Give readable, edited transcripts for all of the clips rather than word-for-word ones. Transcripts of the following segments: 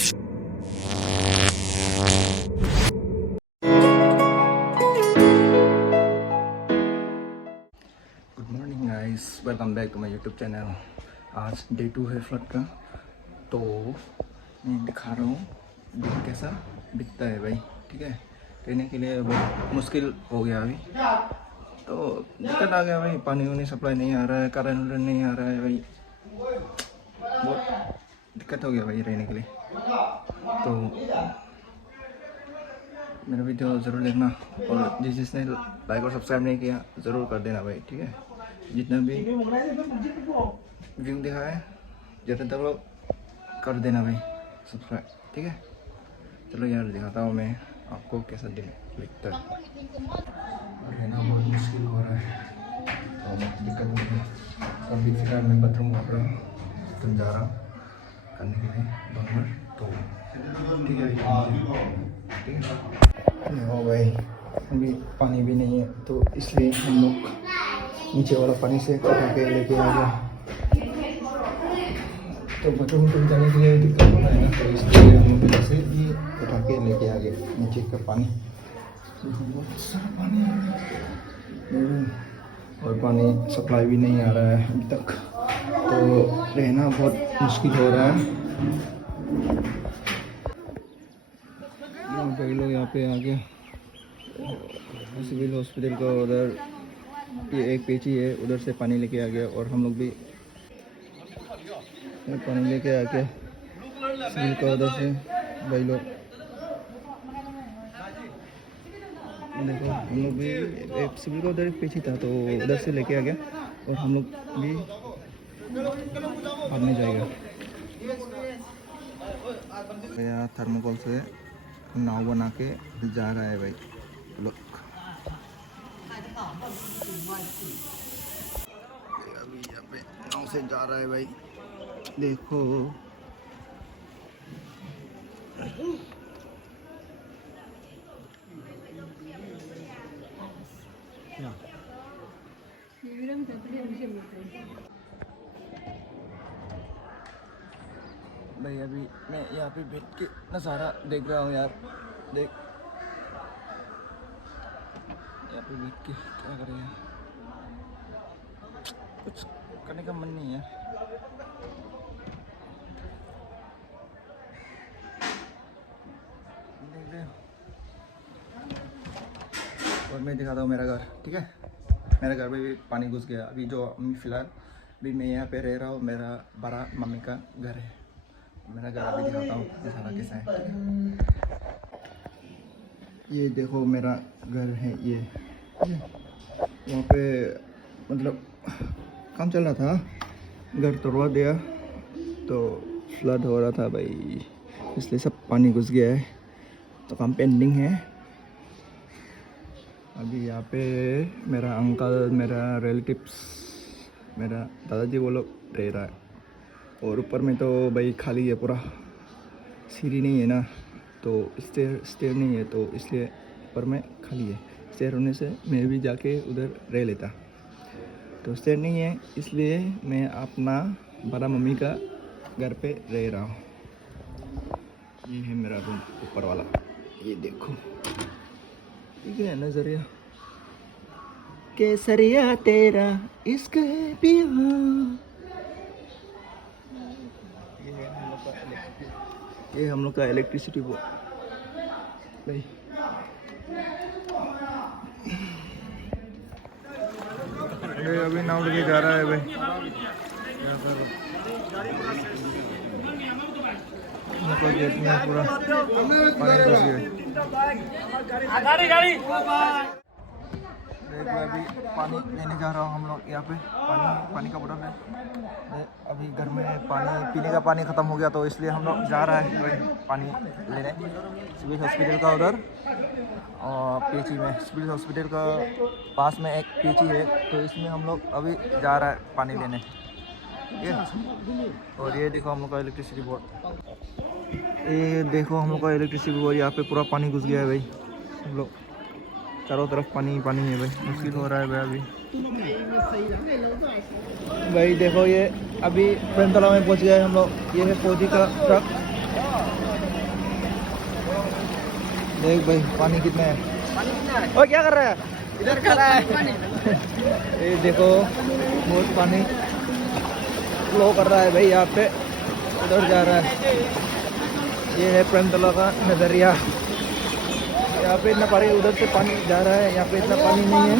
Good morning guys, welcome back to my YouTube channel. आज day 2 है flood का, तो मैं दिखा रहा हूँ दिन कैसा दिखता है भाई। ठीक है, कहने के लिए बहुत मुश्किल हो गया अभी, तो दिक्कत आ गया भाई। पानी वानी सप्लाई नहीं आ रहा है, करंट नहीं आ रहा है भाई, बहुत दिक्कत हो गया भाई रहने के लिए। तो मेरा वीडियो ज़रूर देखना, और जिसने लाइक और सब्सक्राइब नहीं किया ज़रूर कर देना भाई। ठीक है, जितना भी व्यू देखा है ज़्यादातर लोग कर देना भाई सब्सक्राइब। ठीक है, चलो यार दिखाता हूँ मैं आपको कैसा दिन दिखता है। रहना बहुत मुश्किल हो रहा है, तो दिक्कत नहीं है। अभी फिलहाल मैं बाथरूम जा रहा हूँ करने के लिए बाहर, तो ठीक है ठीक है। हो भाई, अभी पानी भी नहीं है, तो इसलिए हम लोग नीचे वाला पानी से उठा के लेके आ गया। तो बाथरूम को जाने के लिए दिक्कत हो रहा है ना, तो इसलिए हम लोग से ये उठा के लेके आ गए नीचे का पानी। बहुत सारा पानी है और पानी सप्लाई भी नहीं आ रहा है अभी तक, तो रहना बहुत मुश्किल हो रहा है। कई लोग यहाँ पे आके सिविल हॉस्पिटल का उधर ये एक पेची है, उधर से पानी लेके आ गया, और हम लोग भी पानी लेके आ गया सिविल का उधर से भाई लोग। देखो हम लोग भी एक सिविल का उधर एक पेची था, तो उधर से लेके आ गया, और हम लोग भी भागने जाएगा। यहाँ थर्मोकोल से नाव बना के जा रहा है भाई लोग। अभी यहाँ पे नाव से जा रहा है भाई, देखो। भाई अभी मैं यहाँ पे बैठ के नज़ारा देख रहा हूँ यार, देख यहाँ पे बैठ के क्या करें, कुछ करने का मन नहीं है। देख रहे हो, और मैं दिखाता हूँ मेरा घर। ठीक है, मेरे घर में भी पानी घुस गया अभी। जो फिलहाल भी मैं यहाँ पे रह रहा हूँ, मेरा बड़ा मम्मी का घर है। मेरा घर अभी दिखाता हूँ सारा कैसा है। ठीक है, ये देखो मेरा घर है ये। यहाँ पे मतलब काम चल रहा था, घर तोड़वा दिया, तो फ्लड हो रहा था भाई, इसलिए सब पानी घुस गया है, तो काम पेंडिंग है अभी। यहाँ पे मेरा अंकल, मेरा रिलेटिव्स, मेरा दादाजी वो लोग रह रहा है, और ऊपर में तो भाई खाली है पूरा, सीढ़ी नहीं है ना, तो स्टेयर नहीं है, तो इसलिए ऊपर में खाली है। स्टेयर होने से मैं भी जाके उधर रह लेता, तो स्टेयर नहीं है, इसलिए मैं अपना बड़ा मम्मी का घर पे रह रहा हूँ। ये है मेरा रूम ऊपर वाला, ये देखो ठीक है नजरिया। केसरिया तेरा इश्क है पिया। ये हम लोग का इलेक्ट्रिसिटी बोर्ड भाई। अभी नाव लेके जा रहा है भाई, गेट में पूरा पानी घुस गया। अभी पानी लेने जा रहा हूँ हम लोग यहाँ पे, पानी का बोतल है। अभी घर में पानी पीने का पानी ख़त्म हो गया, तो इसलिए हम लोग जा रहा है पानी लेने सिविल हॉस्पिटल का उधर, और पीची में सिविल हॉस्पिटल का पास में एक पीची है, तो इसमें हम लोग अभी जा रहा है पानी लेने। ठीक है, और ये देखो हम लोग का इलेक्ट्रिसिटी बोर्ड, ये देखो हम लोग का इलेक्ट्रिसिटी बोर्ड। यहाँ पे पूरा पानी घुस गया है भाई, हम लोग चारों तरफ पानी पानी है भाई, मुश्किल हो रहा है भाई अभी। भाई देखो ये अभी प्रेमतला में पहुंच गए हम लोग। ये है फौजी का ट्रक, देख भाई पानी कितना है। ओ क्या कर रहा है? इधर खड़ा है पानी। ये देखो बहुत पानी फ्लो कर रहा है भाई यहाँ पे, उधर जा रहा है। ये है प्रेमतला का नज़रिया। यहाँ पे इतना पानी, उधर से पानी जा रहा है, यहाँ पे इतना पानी नहीं है।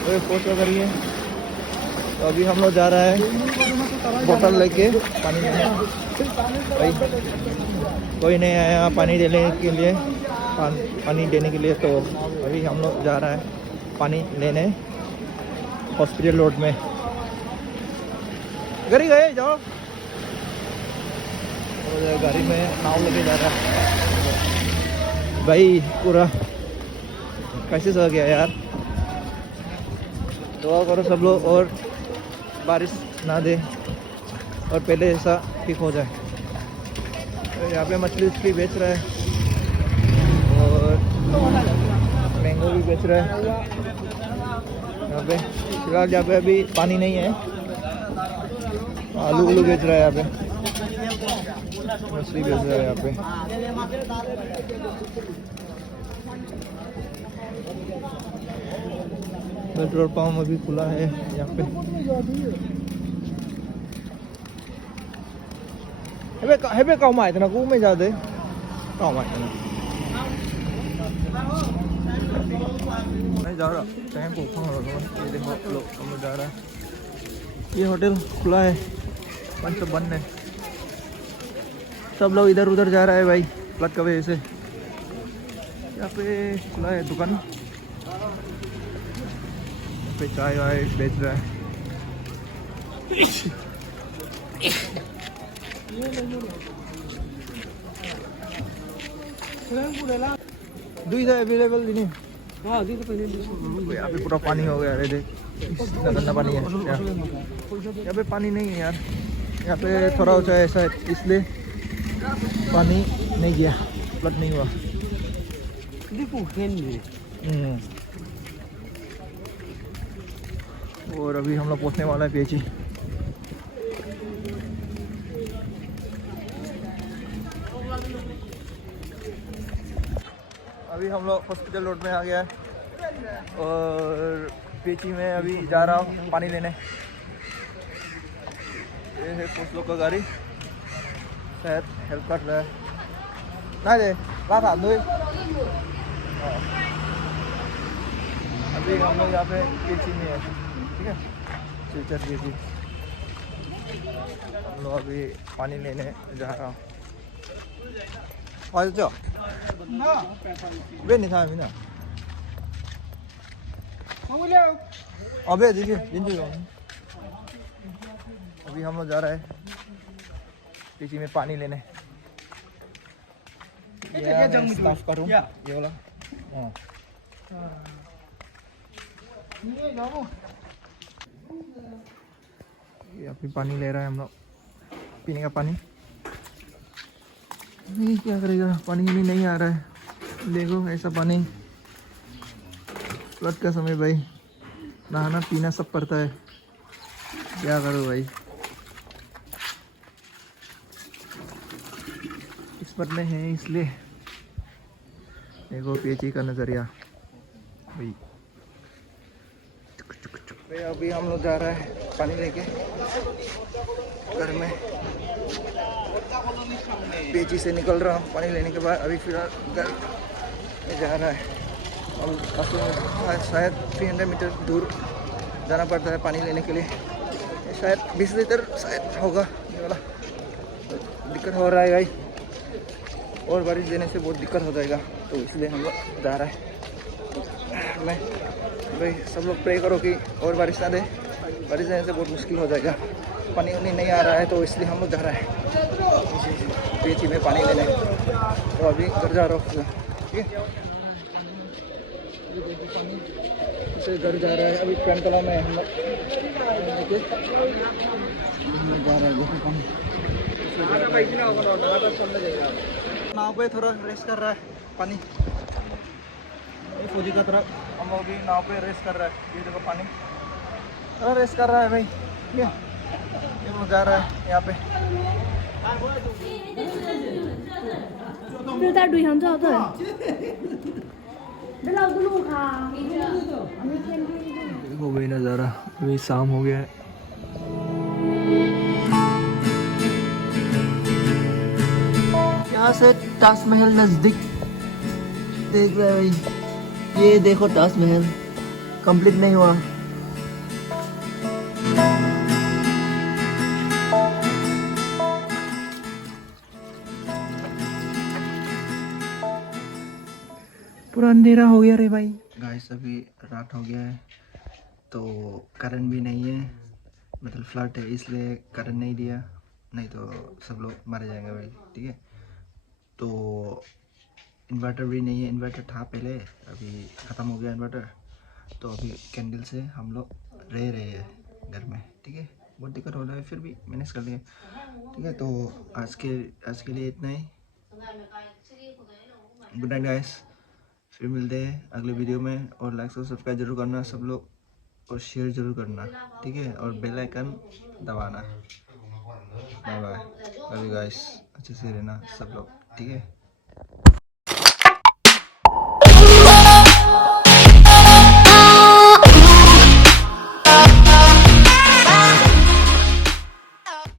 तो फोर्स वगैरह है। तो अभी हम लोग जा रहा है बोतल लेके पानी लेने। भाई कोई नहीं आया पानी देने के लिए, पानी देने के लिए। तो अभी हम लोग जा रहा है पानी लेने हॉस्पिटल रोड में। घर ही गए जाओ, गाड़ी में नाव लेके जा रहा है भाई। पूरा कैसे सो गया यार। दुआ करो सब लोग और बारिश ना दे और पहले ऐसा ठीक हो जाए। तो यहाँ पे मछली उछली बेच रहा है और मैंगो भी बेच रहा है यहाँ पे। फिलहाल यहाँ पे अभी पानी नहीं है। आलू उलू बेच रहा है यहाँ पे, मछली बेच रहा है यहाँ पे। पेट्रोल पंप अभी खुला है यहाँ पे। हेबे कम आए थे ना कू में ज्यादा कम आए थे ना। मैं जा रहा टाइम को ये देखो लोग हम लोग जा रहा है। ये होटल खुला है, सब बंद है। सब लोग इधर उधर जा रहा है भाई फ्लड की वजह से। यहाँ पे खुला है दुकान, यहाँ पे चाय वाय बेच रहा है। दूध अवेलेबल नहीं। यहाँ पे पूरा पानी हो गया। अरे देख इतना गंदा पानी है यहाँ पे। पानी नहीं है यार, यहाँ पे थोड़ा ऊंचा है ऐसा, इसलिए पानी नहीं गया, फ्लड नहीं हुआ। और अभी हम लोग पहुँचने वाला है पेची। अभी हम लोग हॉस्पिटल रोड में आ गया है और पेची में अभी जा रहा हूँ पानी लेने। ये है कुछ लोग का गाड़ी, शायद हेल्प कर रहा है ना। दे बात आ दो। अभी हम लोग यहाँ पे पेची में है, ठीक है फ्यूचर पेची। हम लोग अभी पानी लेने जा रहा हूँ। 맞죠? 왜 사람이나? अबे देखिए अभी हम लोग जा रहे हैं पीछे में पानी लेने। स्टाफ का रूम ये वाला। ये अभी पानी ले रहा है हम लोग, पीने का पानी। नहीं क्या करेगा, पानी भी नहीं आ रहा है। देखो ऐसा पानी फ्लड का समय भाई, नहाना पीना सब पड़ता है, क्या करो भाई। किस्मत में है इसलिए। देखो पीछे का नज़रिया भाई। अभी हम लोग जा रहे हैं पानी लेके घर में। पेची से निकल रहा हूँ पानी लेने के बाद। अभी फिलहाल घर में जा रहा है और काफ़ी शायद 300 मीटर दूर जाना पड़ता है पानी लेने के लिए। शायद 20 लीटर शायद होगा ये वाला। दिक्कत हो रहा है भाई, और बारिश देने से बहुत दिक्कत हो जाएगा, तो इसलिए हम लोग जा रहा है। मैं भाई सब लोग प्रे करो कि और बारिश ना दे, बारिश देने से बहुत मुश्किल हो जाएगा। पानी उनी नहीं आ रहा है, तो इसलिए हम लोग जा रहा है पेची में पानी लेने। तो अभी घर जा रहा हूँ, ठीक है उसे घर जा रहा है। अभी प्रेमतला में हम लोग जा रहे हैं पानी। नाव पे थोड़ा रेस्ट कर रहा है पानी। ये फौजी का तरफ हम लोग भी नाव पे रेस्ट कर रहा है। ये देखो पानी थोड़ा रेस्ट कर रहा है भाई। ये लोग जा रहा है यहाँ पे। đưa ta đuổi hắn cho thôi đây là cái lũ khà देखो भाई नज़ारा, अभी शाम हो गया है। यहाँ से ताजमहल नज़दीक देख रहे हैं भाई, ये देखो ताजमहल कंप्लीट नहीं हुआ। पूरा अंधेरा हो गया रे भाई। गाइस अभी रात हो गया है तो करंट भी नहीं है, मतलब फ्लड है इसलिए करंट नहीं दिया, नहीं तो सब लोग मर जाएंगे भाई। ठीक है, तो इन्वर्टर भी नहीं है, इन्वर्टर था पहले अभी ख़त्म हो गया इन्वर्टर, तो अभी कैंडल से हम लोग रह रहे हैं घर में। ठीक है, बहुत दिक्कत हो रहा है, फिर भी मैनेज कर लिए। ठीक है, तो आज के लिए इतना ही। गुड नाइट गाइस, फिर मिलते हैं अगले वीडियो में, और लाइक और सब्सक्राइब जरूर करना सब लोग, और शेयर जरूर करना। ठीक है, और बेल आइकन दबाना। Bye bye, love you guys, अच्छे से रहना सब लोग। ठीक है।